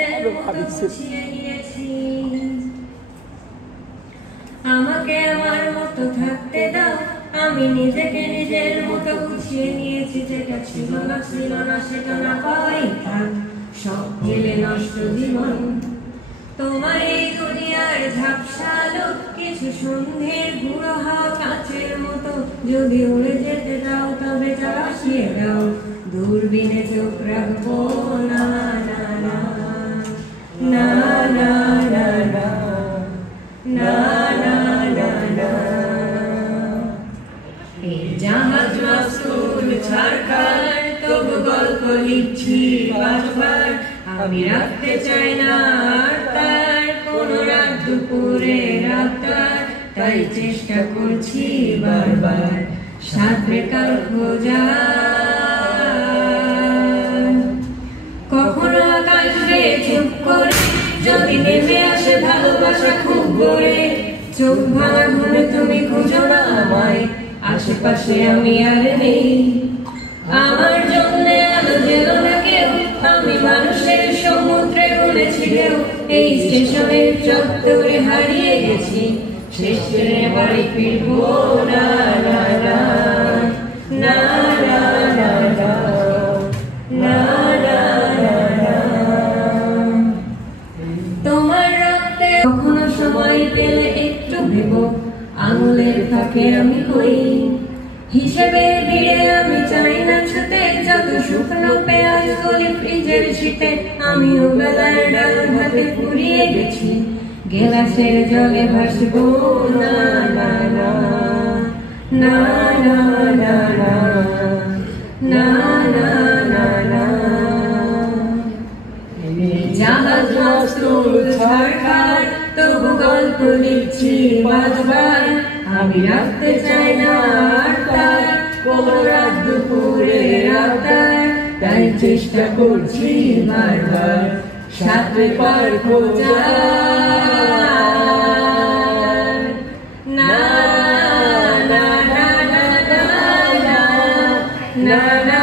নিজের মতো গুছিয়ে নিয়েছি। আমাকে আমার মতো থাকতে দাও, আমি নিজেকে নিজের মতো গুছিয়ে নিয়েছি। যেটা ছিল না সেটা না পাই থাক, সব গেলে নষ্ট জীবন। তোমার এই দুনিয়ার ঝাপসালো কিছু সন্ধ্যের গুঁড়ো হাওয়া কাছের মতো, যদি উড়ে যেতে দাও তবে তা আসিয়ে দাও, দূরবীনে চোখ রাখবো না না না না না না না না না না। এই জাহাজ মাস্তুল ছাড়খার, তবু গল্প লিখছি বারবার। আমি রাখতে চাই না আর তার কোনো রাত দুপুরে রাতার, তাই চেষ্টা করছি বারবার সাথে কাল খোঁজা। কখনো আকাশ বেয়ে চুপ করে যদি নেমে আসে ভালোবাসা খুব গড়ে, চোখ ভাঙা ঘুমে তুমি খুঁজো না আমায়, আশেপাশে আমি আর নেই। আমার জন্যে আলো জেলো না কেউ, আমি মানুষের সমুদ্রে বলেছি কেউ। এই স্টেশনের চত্বরে হারিয়ে গেছি, শেষ ট্রেনে বাড়ি ফিরবো না না না না না না না না না না। তোমার রক্তে কখনো সময় পেলে একটু ভেবো, আঙুলের ফাঁকে আমি কই হিসেবে দিয়ে। আমি চাই না ছুতে যত শুকনো পেঁয়াজ গলি ফ্রিজের শীতে, আমিও বেলায় ডাল ভাতে পুড়িয়ে গেছি, গেলাসের জলে ভাসবো না না না না না না না না না না না। জাহাজ মাস্তুল ছাড়খার, তবু গল্প লিখছি বারবার। আমি রাখতে চাই না আর তার কোনো রাত দুপুরে রাতার, তাই চেষ্টা করছি বারবার সাথে পার খোঁজা। না না না না না না না।